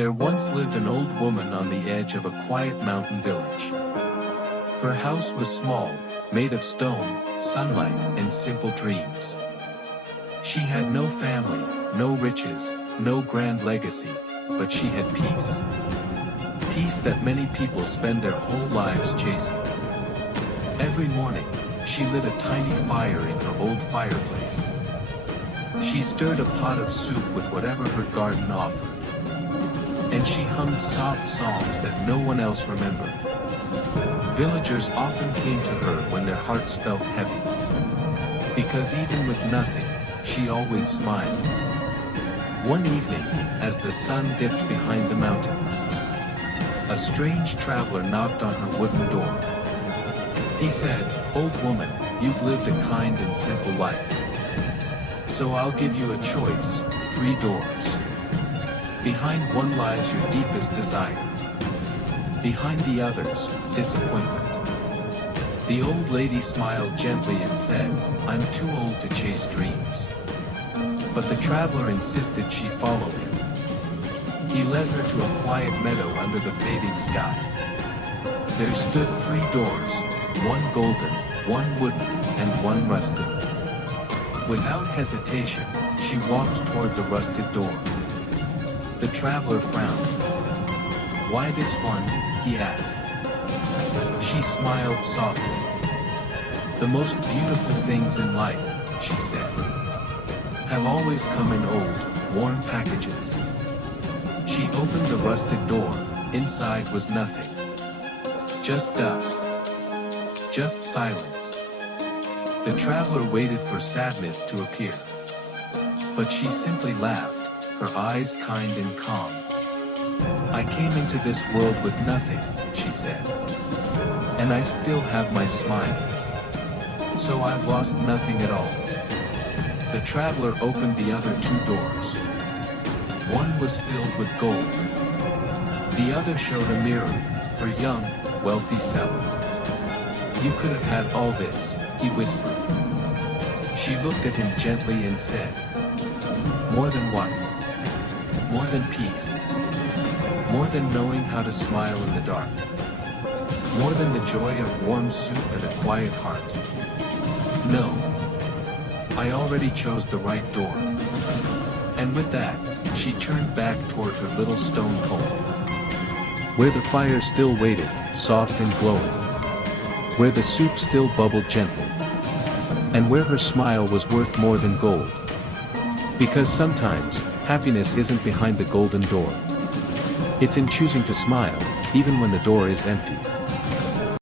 There once lived an old woman on the edge of a quiet mountain village. Her house was small, made of stone, sunlight, and simple dreams. She had no family, no riches, no grand legacy, but she had peace. Peace that many people spend their whole lives chasing. Every morning, she lit a tiny fire in her old fireplace. She stirred a pot of soup with whatever her garden offered. And she hummed soft songs that no one else remembered. Villagers often came to her when their hearts felt heavy. Because even with nothing, she always smiled. One evening, as the sun dipped behind the mountains, a strange traveler knocked on her wooden door. He said, "Old woman, you've lived a kind and simple life. So I'll give you a choice, 3 doors. Behind one lies your deepest desire. Behind the others, disappointment." The old lady smiled gently and said, "I'm too old to chase dreams." But the traveler insisted she follow him. He led her to a quiet meadow under the fading sky. There stood 3 doors, one golden, one wooden, and one rusted. Without hesitation, she walked toward the rusted door. The traveler frowned. "Why this one?" he asked. She smiled softly. "The most beautiful things in life," she said, "have always come in old, worn packages." She opened the rusted door. Inside was nothing. Just dust. Just silence. The traveler waited for sadness to appear. But she simply laughed, her eyes kind and calm. "I came into this world with nothing," she said. "And I still have my smile. So I've lost nothing at all." The traveler opened the other 2 doors. One was filled with gold. The other showed a mirror, her young, wealthy self. "You could have had all this," he whispered. She looked at him gently and said, "More than what? More than peace. More than knowing how to smile in the dark. More than the joy of warm soup and a quiet heart. No. I already chose the right door." And with that, she turned back toward her little stone home, where the fire still waited, soft and glowing, where the soup still bubbled gently, and where her smile was worth more than gold. Because sometimes, happiness isn't behind the golden door. It's in choosing to smile, even when the door is empty.